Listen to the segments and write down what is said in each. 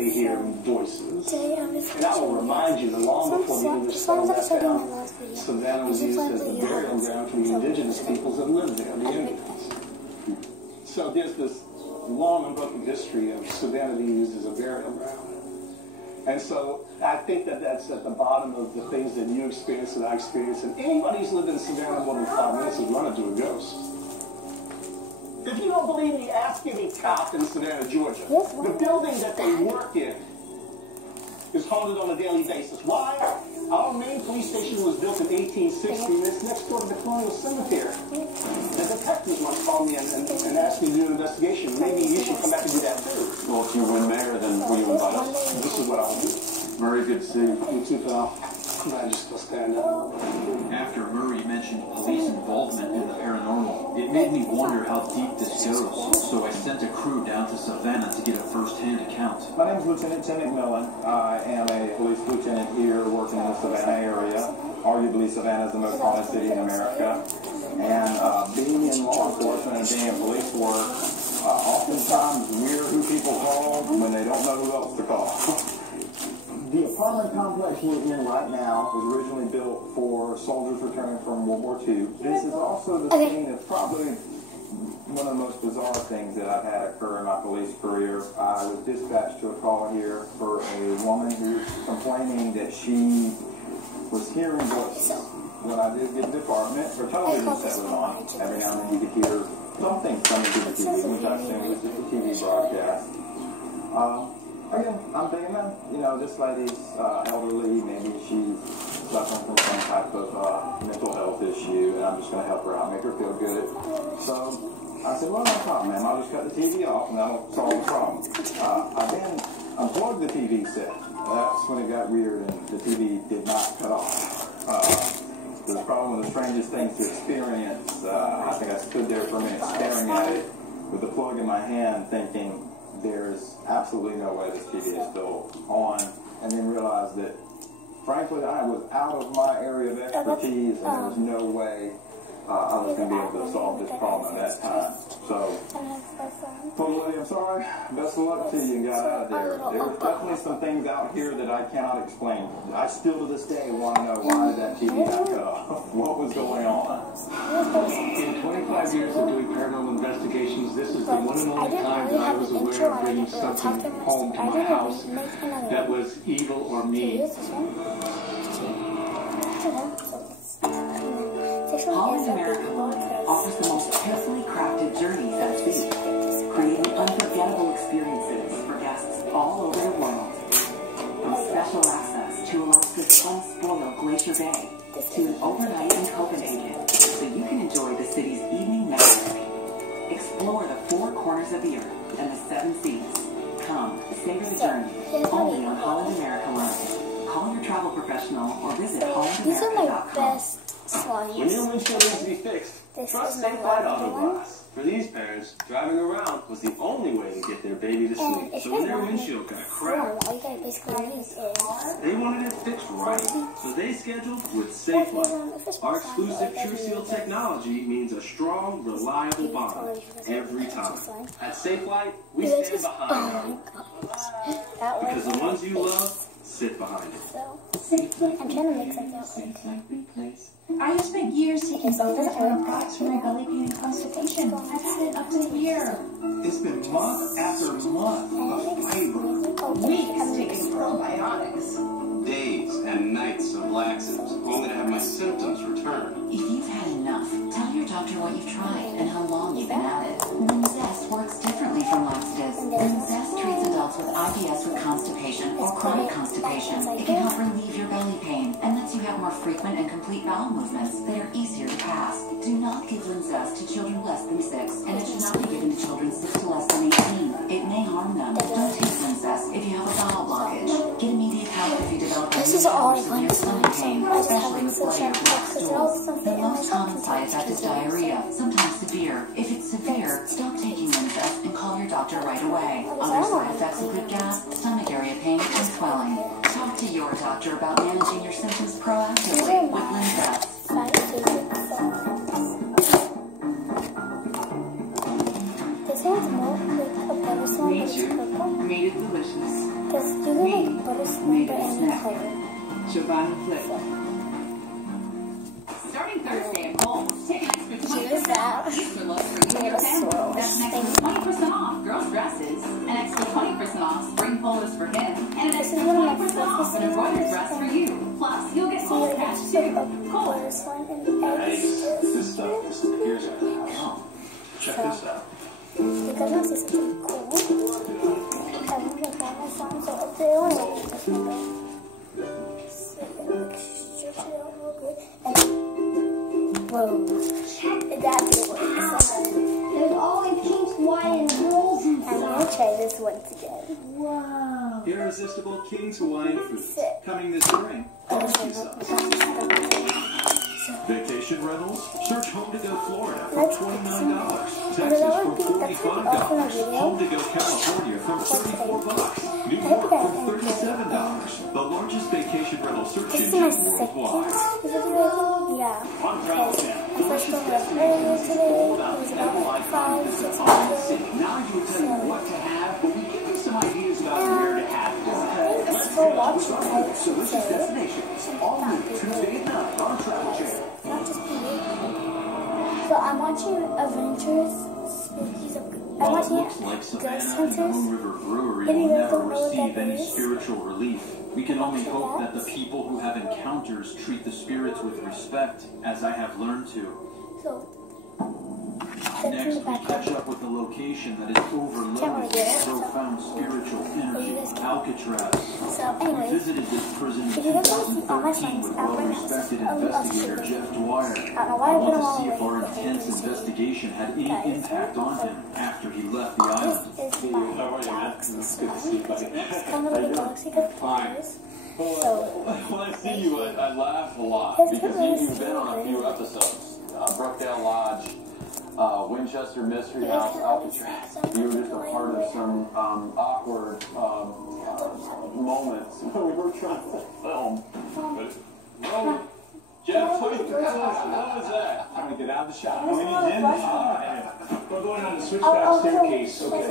they hear voices. And I will remind you that long before the English settled that town, Savannah was used as the burial ground for the indigenous peoples that lived there, the Indians. So there's this long unbroken history of Savannah being used as a burial ground. And so I think that that's at the bottom of the things that you experience and I experience. And anybody who's lived in Savannah more than 5 minutes is running to a ghost. If you don't believe me, ask any cop in Savannah, Georgia. The building that they work in is haunted on a daily basis. Why? Our main police station was built in 1860, and it's next door to the Colonial Cemetery. The detectives once called me and asked me to do an investigation. Maybe you should come back and do that too. Well, if you win mayor, then will you invite us? This is what I'll do. Murray, good to see you. You too, pal. I'm glad you're still standing up. After Murray mentioned police involvement in the paranormal, it made me wonder how deep this goes. So I sent a crew down to Savannah to get a first-hand account. My name is Lieutenant Tim McMillan. I am a police lieutenant here working in the Savannah area. Arguably, Savannah is the most haunted city in America. And being in law enforcement and being in police work, oftentimes we're who people call when they don't know who else to call. The apartment complex we're in right now was originally built for soldiers returning from World War II. This is also the scene of probably one of the most bizarre things that I've had occur in my police career. I was dispatched to a call here for a woman who's complaining that she was hearing voices. When I did get to the department, her television set was on. Every now and then you could hear something coming through the TV, which I assume was just a TV broadcast. Again, I'm thinking that, this lady's elderly, maybe she's suffering from some type of mental health issue, and I'm just going to help her out, make her feel good. So I said, well, no problem, ma'am. I'll just cut the TV off, and that'll solve the problem. I then unplugged the TV set. That's when it got weird, and the TV did not cut off. It was probably one of the strangest things to experience. I think I stood there for a minute staring at it with the plug in my hand, thinking, there's absolutely no way this TV is still on, and then realized that, frankly, I was out of my area of expertise, and there was no way I was going to be able to solve this problem at that time. So, lady, I'm sorry. Best of luck to you and got out of there. There were definitely some things out here that I cannot explain. I still, to this day, want to know why did that TV not cut off? What was going on? In 25 years of doing paranormal investigations, this is the one and only time that I was aware of bringing something home to my house that was evil or mean. Holland America offers the most carefully crafted journeys at sea, creating unforgettable experiences for guests all over the world. From special access to Alaska's unspoiled Glacier Bay to an overnight in Copenhagen, so you can enjoy the city's evening magic. Explore the 4 corners of the earth and the 7 seas. Come, savor the journey, only on Holland America Line. Call your travel professional or visit hollandamerica.com. When your windshield needs to be fixed, trust Safe Flight Auto Glass. For these parents, driving around was the only way to get their baby to sleep. So when their windshield got cracked, they wanted it fixed right. So they scheduled with Safe Light. Our exclusive TrueSeal technology means a strong, reliable bond every time. At Safe Light, we stand behind our because the ones you love sit behind it. I'm trying to make something up. I have spent years taking both of the oil products for my belly pain and constipation. I've had it up to a year. It's been month after month of labor. Weeks taking probiotics. Days and nights of laxatives, only to have my symptoms return. If you've had enough, tell your doctor what you've tried and how long you've been at it. Linzest works differently from laxatives. Linzest treats adults with IBS with constipation or chronic constipation. It can help relieve your belly pain and lets you have more frequent and complete bowel movements that are easier to pass. Do not give Linzest to children less than 6, and it should not be given to children 6 to less than 18. It may harm them. Don't take Linzest if you have a bowel blockage. Get immediate help if you develop This is all I severe stomach pain, especially with bloody or black stools. The most common side effect is diarrhea, sometimes severe. If it's severe, stop taking Linzest and call your doctor right away. Other side effects include gas, stomach area pain, and swelling. Talk to your doctor about managing your symptoms proactively with Linzest. This one's more like a better one. Nature made it delicious. Because you can like put a sniper in the hole. Giovanni Flip. Starting Thursday at Kohl's, take an extra 20% that. off extra love for you and your family. That's an extra 20% off girls' dresses, an extra 20% off spring polos for him, and an extra 20% off an embroidered dress for you. Plus, you'll get Kohl's cash too. Kohl's. This stuff disappears out of the house. Check this out. Because I see something cool. I want to find my phone, so if they only want this number. So I'm going to stretch it out real good. And whoa. That works. There's always kinks, wine, and rolls and I'm going to try this once again. wow. Irresistible King's Hawaiian Foods. Coming this spring. Vacation rentals? Search Home to Go Florida for Let's $29. Texas for $45. Home to Go California for $34. New York for $37. The largest vacation rental search This is engine my second worldwide. video. Yeah. Because my first one was earlier today. It was about like 5-6 minutes ago. Now you will tell you what to have, but we give you some ideas about where to have this. Let's go watch it. I would Delicious say. destinations. All new Tuesday night on Travel Channel. Not just me. So I'm watching Adventures, Spookies of... I'm While it watching looks like Ghost Savannah and the Hunters. Moon River Brewery If you will guys never don't know what receive that any is, spiritual relief, we can only after hope that- that the people who have encounters treat the spirits with respect, as I have learned to. So, Next, we catch up with a location that is overloaded with profound spiritual energy, Alcatraz. So We anyways, visited this prison in if you guys want to see all my 2013 friends, with I'll bring well-respected a investigator picture. Jeff Dwyer. I don't know why I I want put them to all see if our away. intense investigation had any impact on him after he left the island. This is my Galaxy Sun, because it's kind of like a Galaxy Fine. Colors. So, When I see you, I laugh a lot It's because really you've been on a few episodes. Brookdale Lodge, Winchester Mystery House, Alcatraz. You were just a part of some awkward moments when we were trying to film. But no, Jeff, what was that? Trying to get out of the shot. How many did? We're going on the switchback staircase. Okay.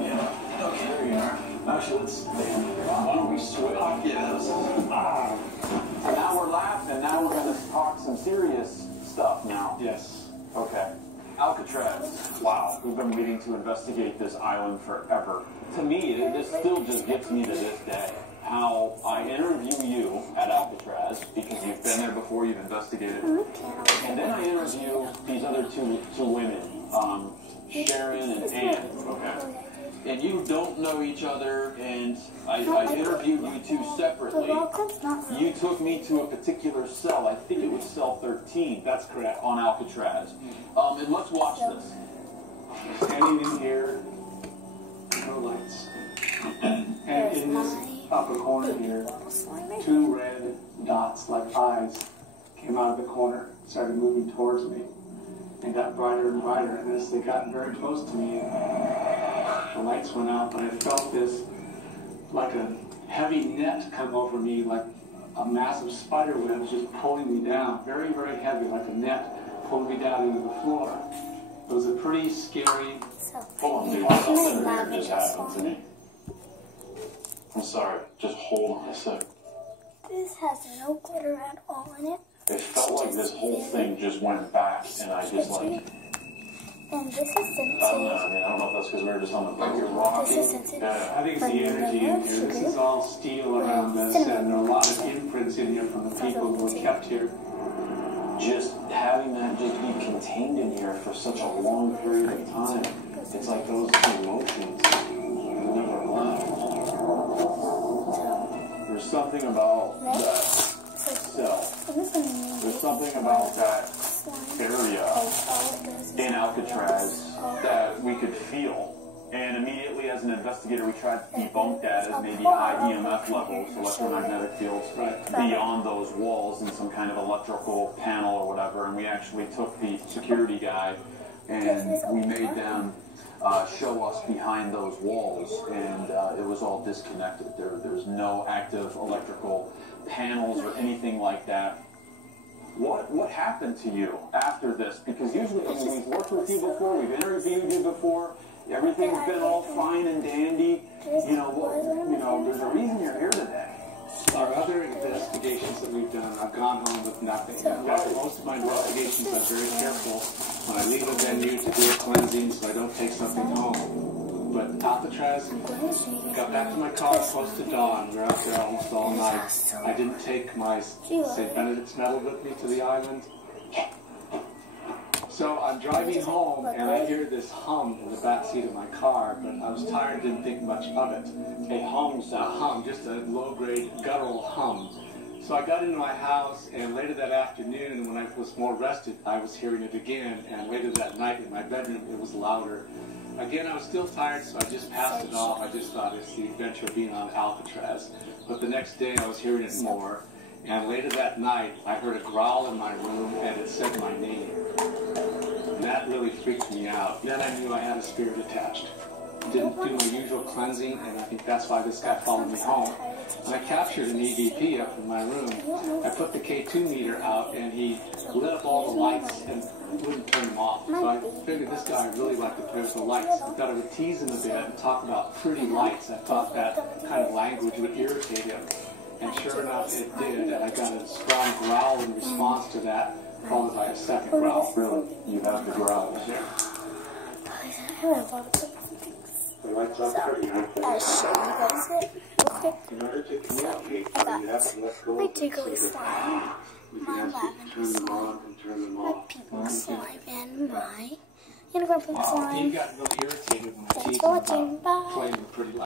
Yeah. Okay, there you are. Actually, why don't we switch? Yeah. So now we're laughing. Now we're going to talk some serious stuff now. Yes. Okay. Alcatraz. Wow. We've been waiting to investigate this island forever. To me, this still just gets me to this day. How I interview you at Alcatraz because you've been there before, you've investigated. And then I interview these other two women, Sharon and Ann. Okay. And you don't know each other, and I interviewed you two separately. You took me to a particular cell. I think it was cell 13. That's correct. On Alcatraz. And let's watch this. Standing in here, no lights. And in this upper corner here, two red dots like eyes came out of the corner, started moving towards me, and got brighter and brighter. And as they got very close to me, the lights went out, and I felt this, like a heavy net come over me, like a massive spider web just pulling me down, very, very heavy, like a net pulling me down into the floor. It was a pretty scary. Hold on, dude. Something weird just happened to me. I'm sorry. Just hold on a sec. this has no glitter at all in it. It felt like this whole thing just went back, and I just like... And this is I don't know. scented. I mean, I don't know if that's because we were just on the like you're This rocking. is scented. Yeah. I think it's the energy in here. This is all steel around us, and there are a lot of imprints in here from the people who were kept here. Just having that just be contained in here for such a long period of time, it's like those emotions never left. There's something about that cell. There's something about that area in Alcatraz that we could feel. And immediately as an investigator, we tried to debunk that as maybe high EMF levels, electromagnetic fields, beyond those walls in some kind of electrical panel or whatever. And we actually took the security guy and we made them show us behind those walls, and it was all disconnected. There's no active electrical panels or anything like that. What happened to you after this? Because usually, I mean, we've worked with you before, we've interviewed you before, everything's been all fine and dandy. You know, most of my investigations, I'm very careful when I leave a venue to do a cleansing so I don't take something home. But Alcatraz, got back to my car close to dawn. We were out there almost all night. I didn't take my St. Benedict's medal with me to the island. So I'm driving home and I hear this hum in the back seat of my car, but I was tired and didn't think much of it. A hum sound. A hum, just a low-grade guttural hum. So I got into my house, and later that afternoon, when I was more rested, I was hearing it again, and later that night in my bedroom, it was louder. Again, I was still tired, so I just passed it off. I just thought it's the adventure of being on Alcatraz. But the next day, I was hearing it more, and later that night, I heard a growl in my room, and it said my name. And that really freaked me out. Then I knew I had a spirit attached. Didn't do my usual cleansing, and I think that's why this guy followed me home. And I captured an EVP up in my room. I put the K2 meter out, and he lit up all the lights and wouldn't turn them off. So I figured this guy really liked to play with the lights. I thought I would tease him a bit and talk about pretty lights. I thought that kind of language would irritate him. And sure enough, it did. And I got a strong growl in response to that, followed by a second growl. Really, you have the growl. Yeah. The lights are pretty, aren't they? I'll show you guys it real quick. In order to communicate, I got my jiggly slime, my lavender slime, my pink slime, and my unicorn pink slime. He got really irritated when I Thanks teased for him watching. about Bye. playing with pretty lights.